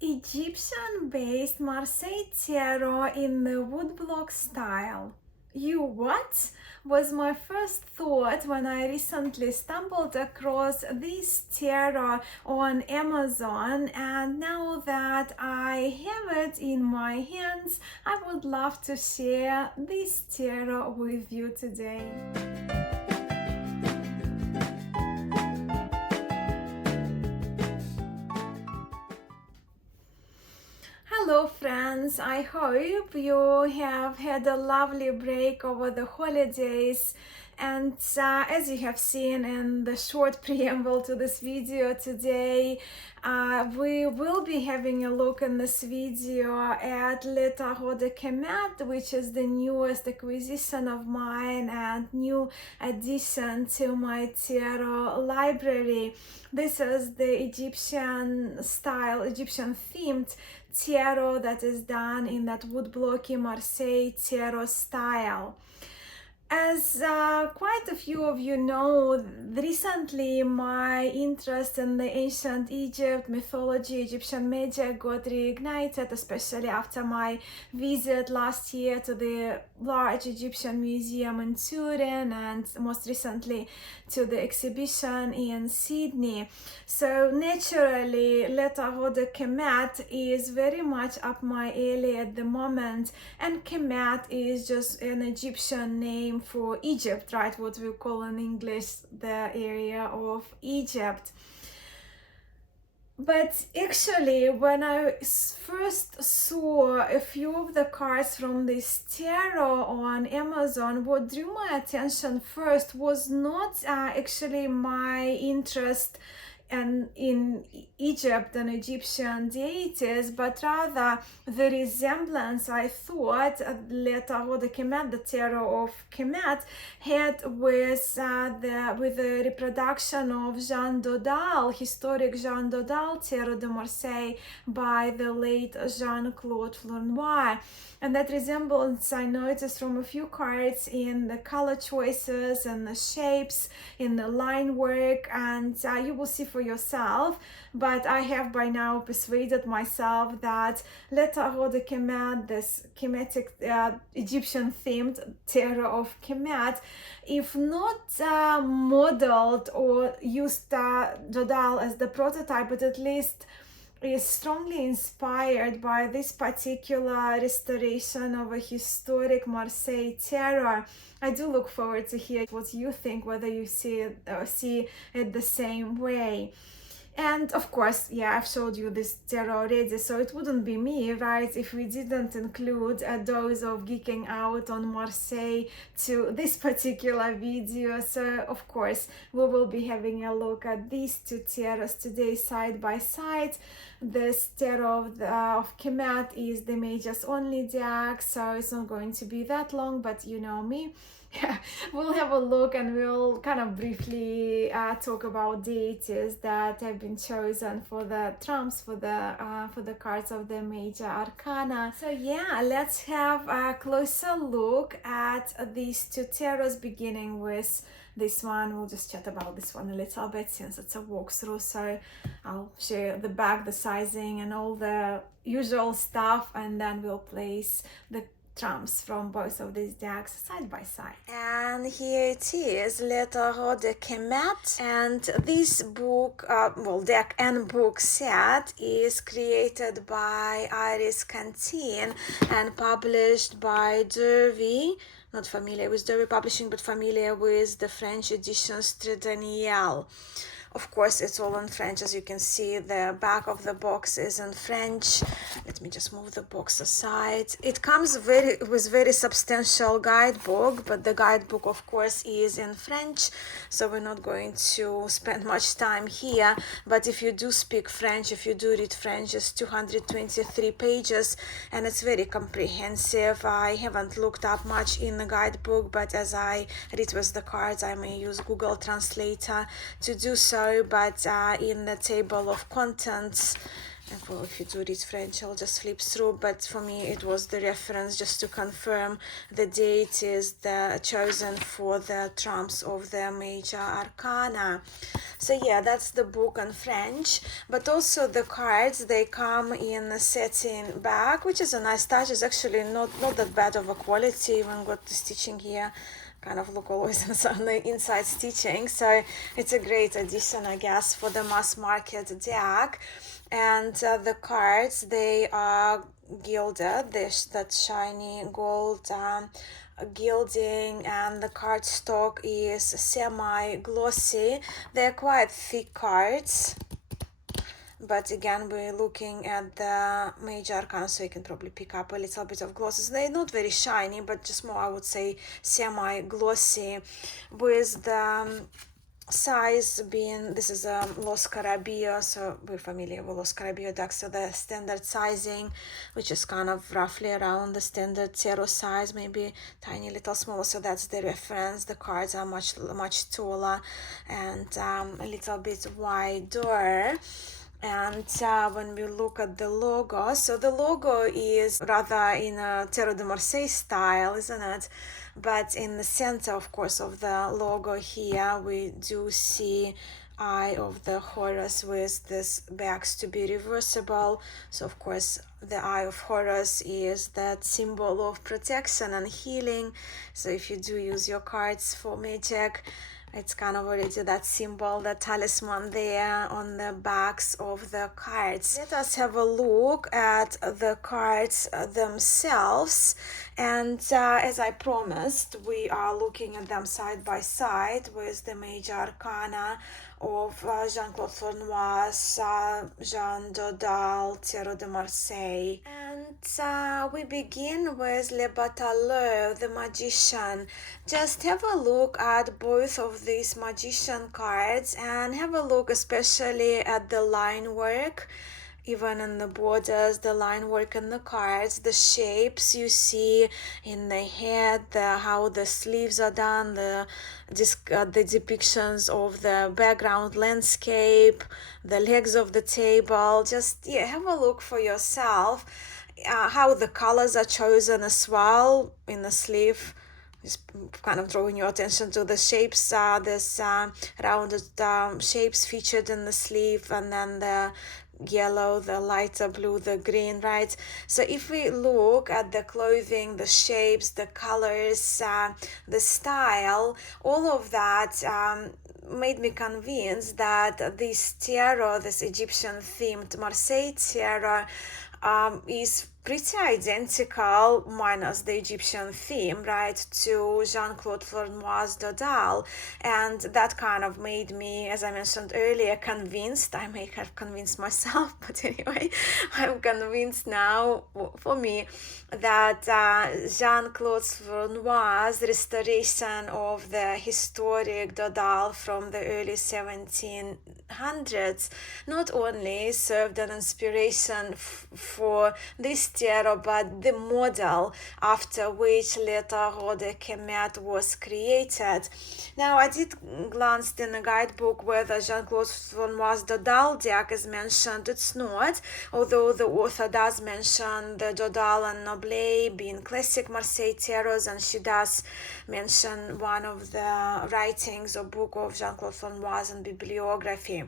Egyptian-based Marseille Tarot in the woodblock style. You what? Was my first thought when I recently stumbled across this tarot on Amazon, and now that I have it in my hands, I would love to share this tarot with you today. Hello friends, I hope you have had a lovely break over the holidays, and as you have seen in the short preamble to this video today, we will be having a look in this video at Le Tarot de Kemet, which is the newest acquisition of mine and new addition to my tarot library. This is the Egyptian style, Egyptian themed tarot that is done in that woodblocky Marseille tarot style. As quite a few of you know, recently my interest in the ancient Egypt, mythology, Egyptian magic got reignited, especially after my visit last year to the large Egyptian museum in Turin and most recently to the exhibition in Sydney. So naturally, Le Tarot de Kemet is very much up my alley at the moment, and Kemet is just an Egyptian name for Egypt, right? What we call in English the area of Egypt. But actually, when I first saw a few of the cards from this tarot on Amazon, what drew my attention first was not actually my interest in Egypt and Egyptian deities, but rather the resemblance I thought Le Tarot de Kemet, the tarot of Kemet, had with the reproduction of Jean Dodal, historic Jean Dodal Tarot de Marseille by the late Jean-Claude FLornoy. And that resemblance I noticed from a few cards in the color choices and the shapes, in the line work, and you will see for yourself. But I have by now persuaded myself that Le Tarot de Kemet, this Kemetic Egyptian themed tarot of Kemet, if not modeled or used Dodal as the prototype, but at least is strongly inspired by this particular restoration of a historic Marseille tarot. I do look forward to hear what you think, whether you see it the same way. And of course, yeah, I've showed you this tarot already, so it wouldn't be me, right, if we didn't include a dose of geeking out on Marseille to this particular video. So of course, we will be having a look at these two tarots today side by side. This tarot of Kemet is the mages only deck, so it's not going to be that long, but you know me. Yeah, we'll have a look and we'll kind of briefly talk about deities that have been chosen for the trumps for the cards of the major arcana. So yeah, let's have a closer look at these two tarots, beginning with this one. We'll just chat about this one a little bit since it's a walkthrough, so I'll share the back, the sizing and all the usual stuff, and then we'll place the trumps from both of these decks side by side. And here it is, Le Tarot de Kemet, and this book, deck and book set is created by Iris Cantine and published by Derby. Not familiar with Derby Publishing, but familiar with the French editions Tridaniel. Of course, it's all in French. As you can see, the back of the box is in French. Let me just move the box aside. It comes with very substantial guidebook, but the guidebook, of course, is in French, so we're not going to spend much time here. But if you do speak French, if you do read French, it's 223 pages, and it's very comprehensive. I haven't looked up much in the guidebook, but as I read with the cards, I may use Google Translator to do so. But in the table of contents, And if you do read French, I'll just flip through, but for me it was the reference just to confirm the deities that are chosen for the trumps of the major arcana. So yeah, that's the book in French, but also the cards, they come in a satin bag, which is a nice touch. It's actually not that bad of a quality, even got the stitching here. Kind of look always on the inside stitching, so it's a great addition, I guess, for the mass market deck. And the cards, they are gilded, that shiny gold gilding, and the cardstock is semi-glossy. They're quite thick cards, but again, we're looking at the major arcana, so you can probably pick up a little bit of glosses. They're not very shiny, but just more, I would say, semi-glossy, with the size being, this is a Los Carabio, so we're familiar with Los Carabio decks, so the standard sizing, which is kind of roughly around the standard tarot size, maybe tiny little smaller, so that's the reference. The cards are much taller and a little bit wider. And when we look at the logo, so the logo is rather in a Tarot de Marseille style, isn't it? But in the center, of course, of the logo here, we do see Eye of the Horus with this backs to be reversible. So of course the Eye of Horus is that symbol of protection and healing. So if you do use your cards for magic, it's kind of already that symbol, that talisman there on the backs of the cards. Let us have a look at the cards themselves. And as I promised, we are looking at them side by side with the major arcana of Jean-Claude FLornoy's Jean Dodal, Tarot de Marseille. And we begin with Le Bateleur, the Magician. Just have a look at both of these Magician cards and have a look especially at the line work. Even in the borders, the line work in the cards, the shapes you see in the head, how the sleeves are done, the depictions of the background landscape, the legs of the table. Just have a look for yourself. How the colors are chosen as well in the sleeve. Just kind of drawing your attention to the shapes, this rounded shapes featured in the sleeve, and then the yellow, the lighter blue, the green, right? So if we look at the clothing, the shapes, the colors, the style, all of that made me convinced that this tarot, this Egyptian-themed Marseille tarot, is pretty identical, minus the Egyptian theme, right, to Jean-Claude FLornoy's Dodal. And that kind of made me, as I mentioned earlier, convinced. I may have convinced myself, but anyway, I'm convinced now, for me, that Jean-Claude FLornoy's restoration of the historic Dodal from the early 1700s not only served an inspiration for this tarot, but the model after which Le Tarot de Kemet was created. Now, I did glance in a guidebook whether Jean-Claude FLornoy's Dodal deck is mentioned. It's not, although the author does mention the Dodal and Noblet being classic Marseille tarots, and she does mention one of the writings or book of Jean-Claude FLornoy's in bibliography.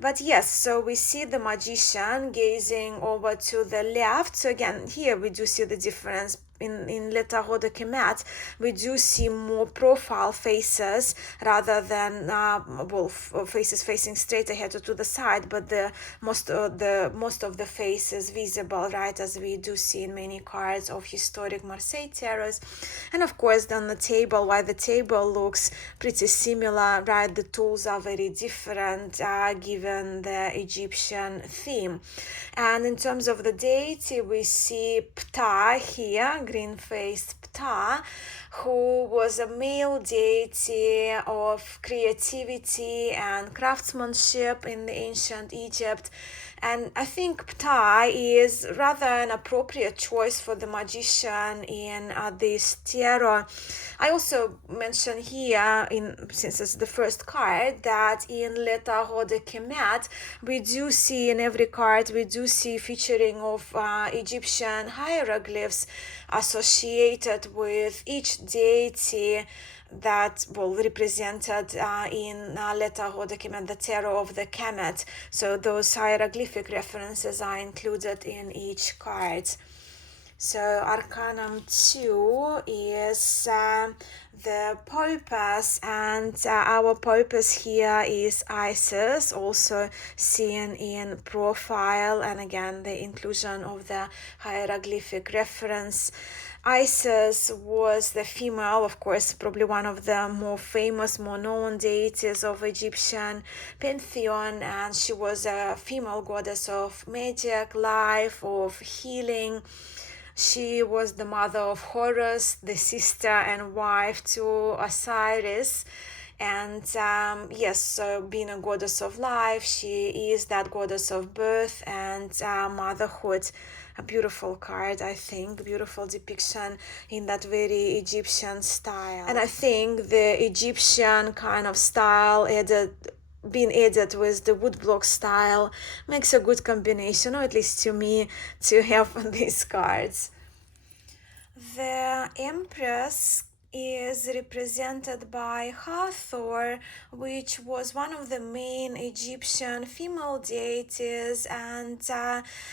But yes, so we see the Magician gazing over to the left. So again, here we do see the difference. In Le Tarot de Kemet, we do see more profile faces rather than faces facing straight ahead or to the side, but the most of the face is visible, right, as we do see in many cards of historic Marseille tarots. And of course, on the table, while the table looks pretty similar, right, the tools are very different given the Egyptian theme. And in terms of the deity, we see Ptah here, green-faced Ptah, who was a male deity of creativity and craftsmanship in the ancient Egypt. And I think Ptah is rather an appropriate choice for the magician in this tarot. I also mention here, since it's the first card, that in Le Tarot de Kemet, we do see in every card, we do see featuring of Egyptian hieroglyphs associated with each deity that represented in Le Tarot de Kemet, the tarot of the Kemet. So those hieroglyphic references are included in each card. So Arcanum 2 is the Purpose, and our Purpose here is Isis, also seen in profile, and again the inclusion of the hieroglyphic reference. Isis was the female, of course, probably one of the more famous, more known deities of Egyptian pantheon, and she was a female goddess of magic, life, of healing. She was the mother of Horus, the sister and wife to Osiris. And yes, so being a goddess of life, she is that goddess of birth and motherhood. A beautiful card, I think, beautiful depiction in that very Egyptian style. And I think the Egyptian kind of style being added with the woodblock style makes a good combination, or at least to me, to have these cards. The Empress is represented by Hathor, which was one of the main Egyptian female deities, and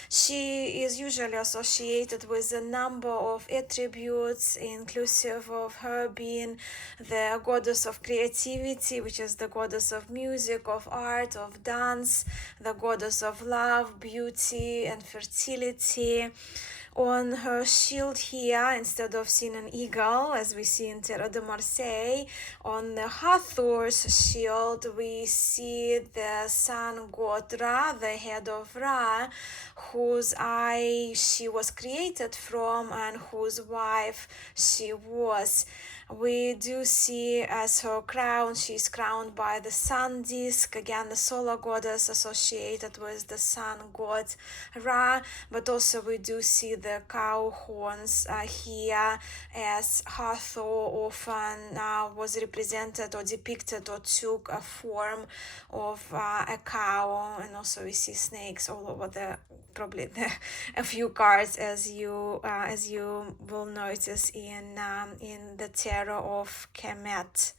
she is usually associated with a number of attributes, inclusive of her being the goddess of creativity, which is the goddess of music, of art, of dance, the goddess of love, beauty, and fertility. On her shield here, instead of seeing an eagle, as we see in Tarot de Marseille, on the Hathor's shield, we see the sun god Ra, the head of Ra, whose eye she was created from and whose wife she was. We do see as her crown, she's crowned by the sun disk, again the solar goddess associated with the sun god Ra, but also we do see the cow horns here, as Hathor often was represented or depicted or took a form of a cow, and also we see snakes all over a few cards, as you will notice in the tarot of Kemet.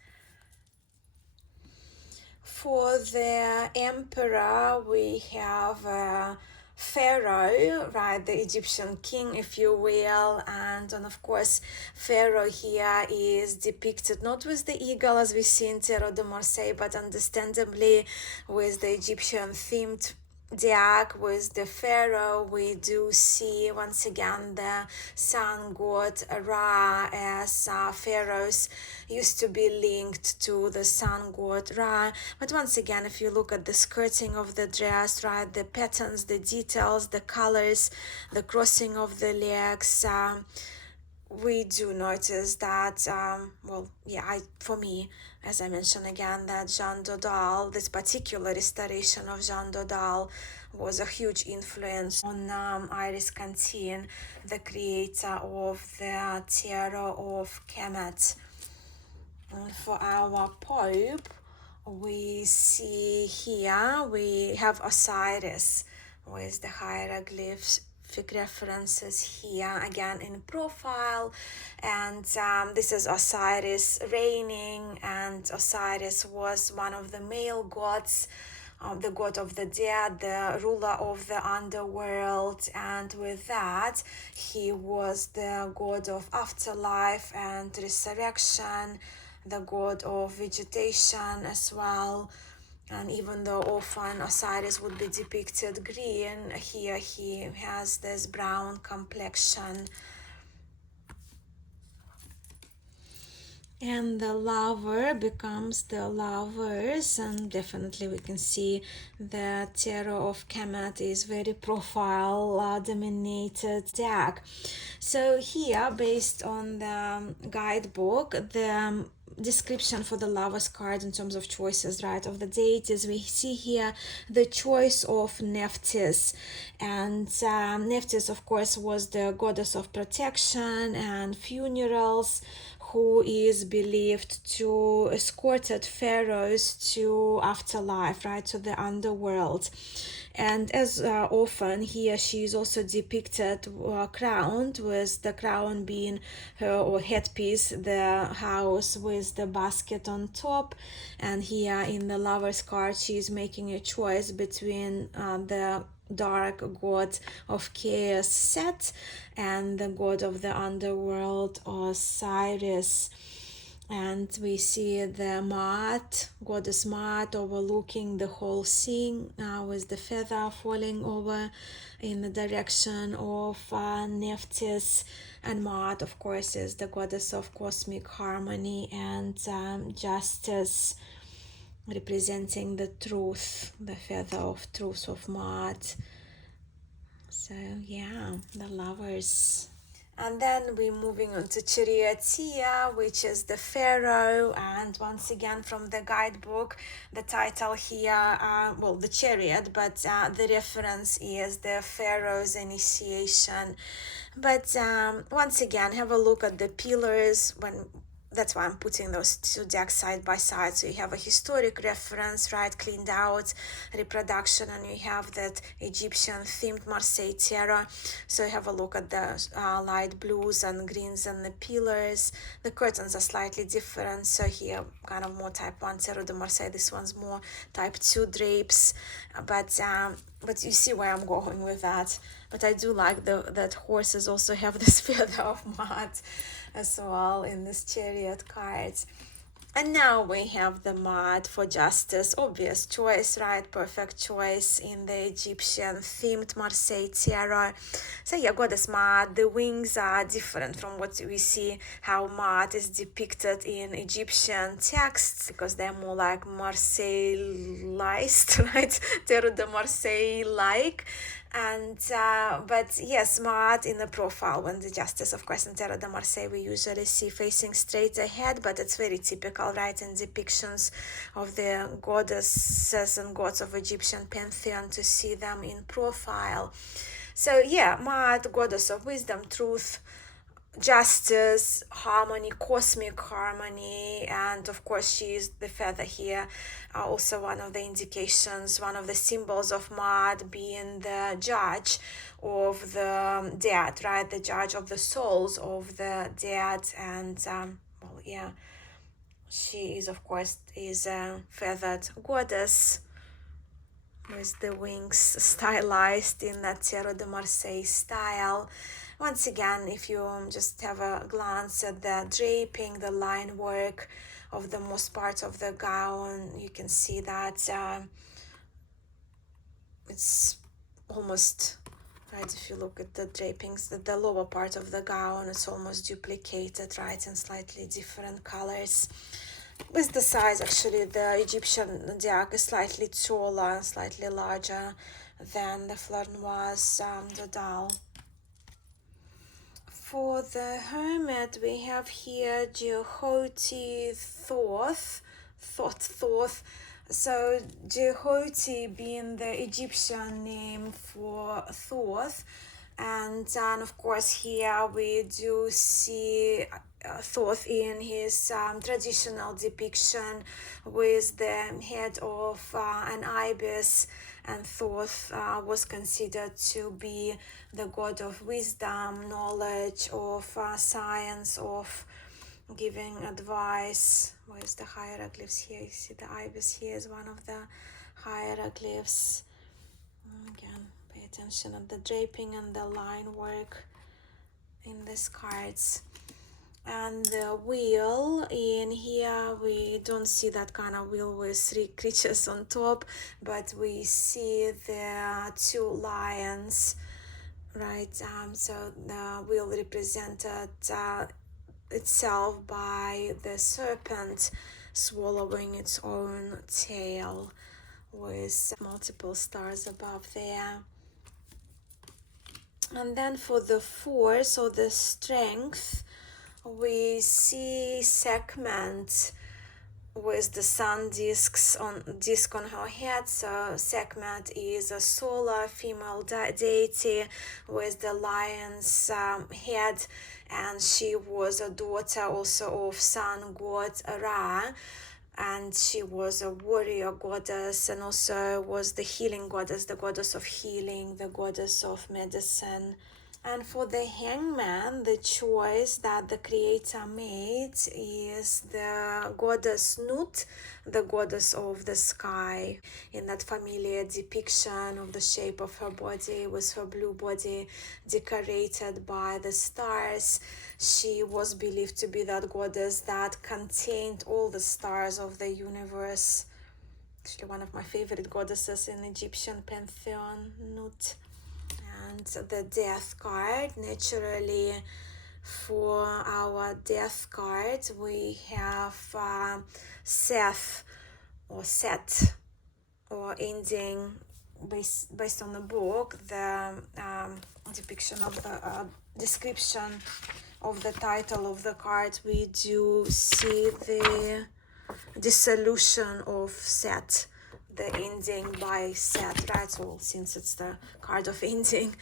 For the emperor, we have Pharaoh, right, the Egyptian king, if you will, and of course Pharaoh here is depicted not with the eagle as we see in Tarot de Marseille, but understandably with the Egyptian-themed deck. With the Pharaoh, we do see once again the sun god Ra, as pharaohs used to be linked to the sun god Ra. But once again, if you look at the skirting of the dress, right, the patterns, the details, the colors, the crossing of the legs, we do notice that, for me, as I mentioned again, that Jean Dodal, this particular restoration of Jean Dodal, was a huge influence on Iris Cantine, the creator of the Tarot of Kemet. And for our Pope, we see here, we have Osiris with the hieroglyphs references here again in profile, and this is Osiris reigning, and Osiris was one of the male gods, the god of the dead, the ruler of the underworld, and with that he was the god of afterlife and resurrection, the god of vegetation as well. And even though often Osiris would be depicted green, here he has this brown complexion. And the lover becomes the lovers, and definitely we can see the Tarot of Kemet is very profile dominated deck. So here, based on the guidebook, the description for the Lovers card in terms of choices, right, of the deities. We see here the choice of Nephthys, and Nephthys, of course, was the goddess of protection and funerals, who is believed to escorted pharaohs to afterlife, right, to the underworld. And as often here, she is also depicted crowned, with the crown being her or headpiece, the house with the basket on top. And here in the Lover's card, she is making a choice between the dark god of chaos Set and the god of the underworld Osiris. And we see the Maat, goddess Maat, overlooking the whole scene with the feather falling over in the direction of Nephthys. And Maat, of course, is the goddess of cosmic harmony and justice, representing the truth, the feather of truth of Maat. So yeah, the Lovers. And then we're moving on to Charioteer, which is the Pharaoh. And once again, from the guidebook, the title here, well, the chariot, but the reference is the Pharaoh's initiation. But once again, have a look at the pillars. That's why I'm putting those two decks side by side. So you have a historic reference, right, cleaned out, reproduction, and you have that Egyptian-themed Marseille Tarot. So you have a look at the light blues and greens and the pillars. The curtains are slightly different. So here, kind of more type 1 Tarot de Marseille. This one's more type 2 drapes. But you see where I'm going with that. But I do like that horses also have this feather of mud as well in this chariot card. And now we have the mud for justice. Obvious choice, right? Perfect choice in the Egyptian-themed Marseille Tarot. So yeah, goddess Ma'at. The wings are different from what we see how Ma'at is depicted in Egyptian texts, because they're more like Marseille-ized, right? Tarot de Marseille-like. And but yes, Ma'at in the profile, when the justice, of course, in Tarot de Marseille we usually see facing straight ahead, but it's very typical, right, in depictions of the goddesses and gods of Egyptian pantheon to see them in profile. So yeah, Ma'at, goddess of wisdom, truth, justice, harmony, cosmic harmony, and of course she is the feather here. Also one of the indications, one of the symbols of Ma'at being the judge of the dead, right, the judge of the souls of the dead. And well, yeah, she is, of course, is a feathered goddess with the wings stylized in that Tarot de Marseille style. Once again, if you just have a glance at the draping, the line work of the most part of the gown, you can see that it's almost, right, if you look at the drapings, the lower part of the gown, it's almost duplicated, right, in slightly different colors. With the size, actually, the Egyptian deck is slightly taller, slightly larger than the FLornoy's Dodal. For the Hermit, we have here Jehote Thoth. So Jehote being the Egyptian name for Thoth. And then, of course, here we do see Thoth in his traditional depiction with the head of an Ibis. And Thoth was considered to be the god of wisdom, knowledge, of science, of giving advice. Where's the hieroglyphs here? You see the Ibis here is one of the hieroglyphs. Again, pay attention at the draping and the line work in these cards. And the wheel in here, we don't see that kind of wheel with three creatures on top, but we see the two lions, right? So the wheel represented itself by the serpent swallowing its own tail, with multiple stars above there. And then for the force, or the strength, we see segments with the sun disc on her head. So Sekhmet is a solar female deity with the lion's head, and she was a daughter also of sun god Ra, and she was a warrior goddess, and also was the healing goddess, the goddess of healing, the goddess of medicine. And for the hangman, the choice that the creator made is the goddess Nut, the goddess of the sky, in that familiar depiction of the shape of her body, with her blue body decorated by the stars. She was believed to be that goddess that contained all the stars of the universe. Actually, one of my favorite goddesses in Egyptian pantheon, Nut. And the death card, naturally, for our death card, we have Seth or Set, or ending, based on the book, the depiction of the description of the title of the card, we do see the dissolution of Set, the ending by Set, right? So since it's the card of ending,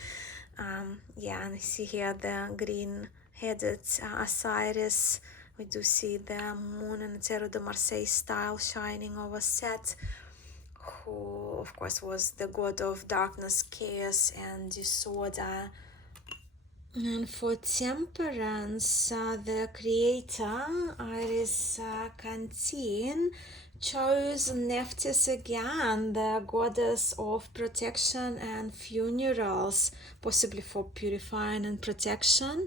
yeah, and I see here the green-headed Osiris. We do see the moon in the Tarot de Marseille style shining over Set, who of course was the god of darkness, chaos, and disorder. And for temperance, the creator, Iris Cantine, chose Nephthys again, the goddess of protection and funerals, possibly for purifying and protection.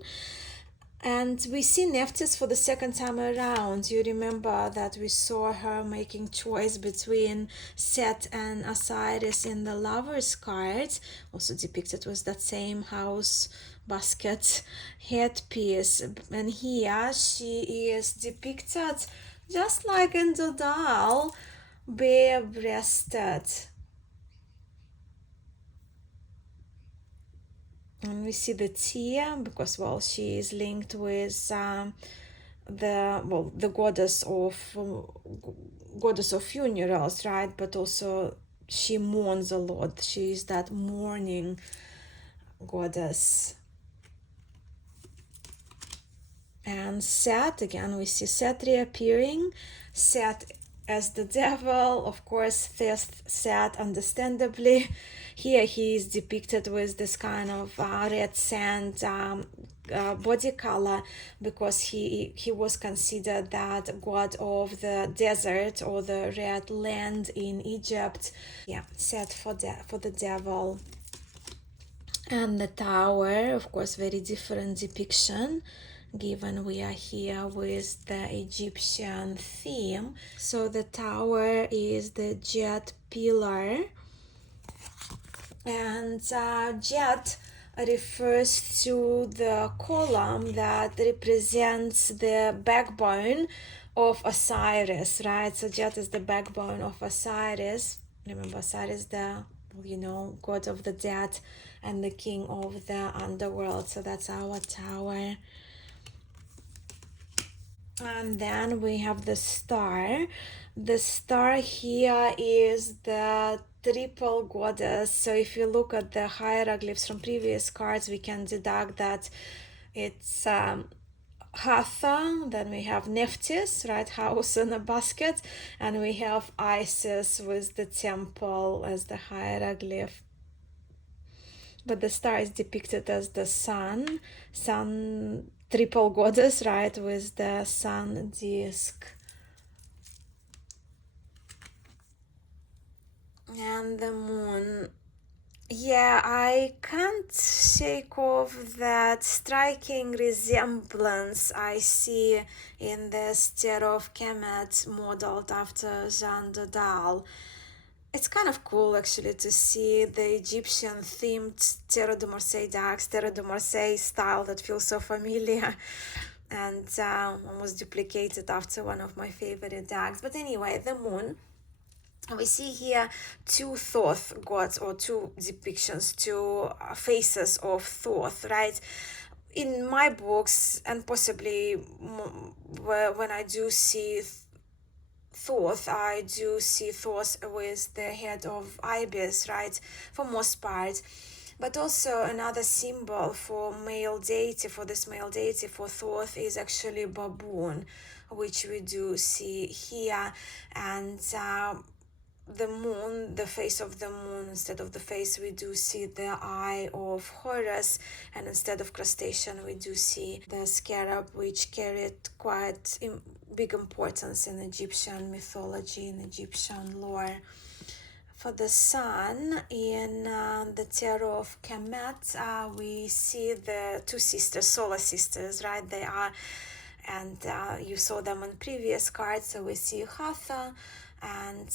And we see Nephthys for the second time around. You remember that we saw her making choice between Set and Osiris in the Lover's card, also depicted with that same house basket headpiece. And here she is depicted just like in Dodal, bare-breasted. And we see the tear because, well, she is linked with the goddess of funerals, right? But also she mourns a lot. She is that mourning goddess. And Set, again, we see Set reappearing. Set as the devil, of course, first Set, understandably. Here he is depicted with this kind of red sand body color, because he was considered that god of the desert or the red land in Egypt. Yeah, Set for the devil. And the tower, of course, very different depiction, given we are here with the Egyptian theme. So the tower is the jet pillar, and jet refers to the column that represents the backbone of Osiris, right? So jet is the backbone of Osiris. Remember, Osiris, the god of the dead and the king of the underworld. So that's our tower. And then we have the star. The star here is the triple goddess. So if you look at the hieroglyphs from previous cards, we can deduct that it's Hatha, then we have Nephthys, right, house in a basket, and we have Isis with the temple as the hieroglyph. But the star is depicted as the sun triple goddess, right, with the sun disc. And the moon. Yeah, I can't shake off that striking resemblance I see in the Tarot of Kemet modeled after Jean Dodal. It's kind of cool, actually, to see the Egyptian-themed Tarot de Marseille decks, Tarot de Marseille style that feels so familiar and almost duplicated after one of my favorite decks. But anyway, the moon. We see here two Thoth gods, or two depictions, two faces of Thoth, right? in my books, and possibly when I do see Thoth, I do see Thoth with the head of Ibis, right, for most part. But also another symbol for male deity, for this male deity, for Thoth, is actually baboon, which we do see here. And the moon, the face of the moon, instead of the face we do see the eye of Horus, and instead of crustacean we do see the scarab, which carried quite big importance in Egyptian mythology, in Egyptian lore. For the sun, in the tarot of Kemet, we see the two sisters, solar sisters, right? They are, and you saw them on previous cards. So we see Hatha, and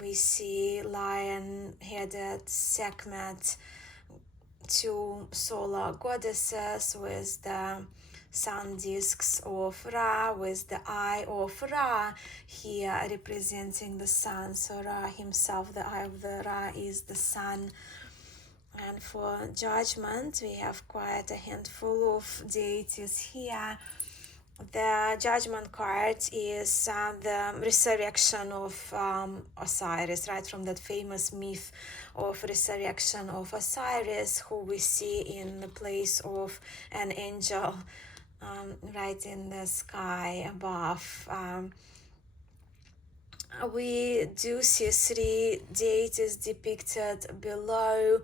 we see lion-headed Sekhmet, two solar goddesses with the sun discs of Ra, with the eye of Ra here representing the sun. So Ra himself, the eye of the Ra, is the sun. And for Judgement, we have quite a handful of deities here. The Judgement card is the resurrection of Osiris, right, from that famous myth of resurrection of Osiris, who we see in the place of an angel, right in the sky above. We do see three deities depicted below,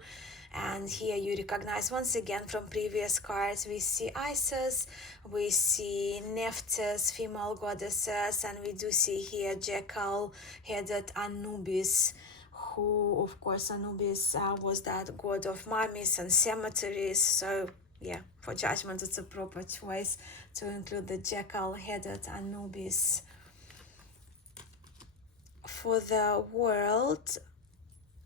and here you recognize once again from previous cards, we see Isis, we see Nephthys, female goddesses, and we do see here jackal-headed Anubis, who, of course, Anubis was that god of mummies and cemeteries. So yeah, for Judgement it's a proper choice to include the jackal-headed Anubis. For the world,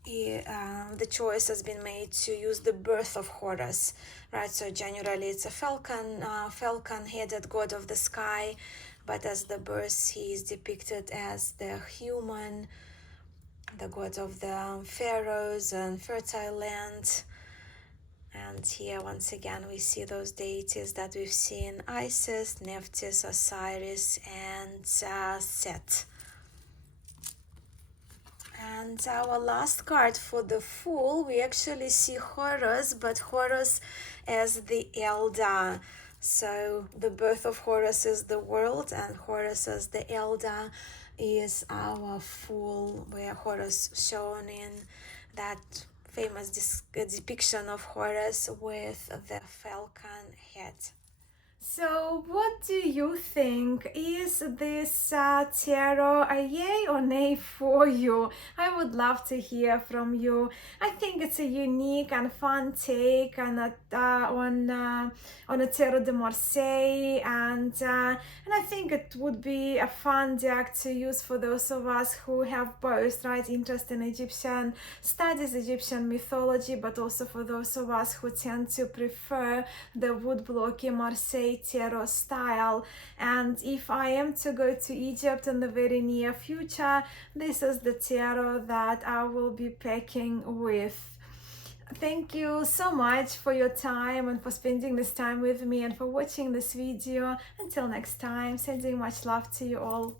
the choice has been made to use the birth of Horus, right? So generally it's a falcon-headed god of the sky, but as the birth he is depicted as the human, the god of the pharaohs and fertile land. And here once again we see those deities that we've seen: Isis, Nephthys, Osiris, and Set. And our last card for the Fool, we actually see Horus, but Horus as the elder. So the birth of Horus is the world, and Horus as the elder is our Fool, where Horus shown in that famous depiction of Horus with the falcon head. So what do you think? Is this tarot a yay or nay for you? I would love to hear from you. I think it's a unique and fun take on a Tarot de Marseille, and I think it would be a fun deck to use for those of us who have both, right, interest in Egyptian studies, Egyptian mythology, but also for those of us who tend to prefer the woodblocky Marseille tarot style. And if I am to go to Egypt in the very near future, this is the tarot that I will be packing with. Thank you so much for your time and for spending this time with me and for watching this video. Until next time, sending much love to you all.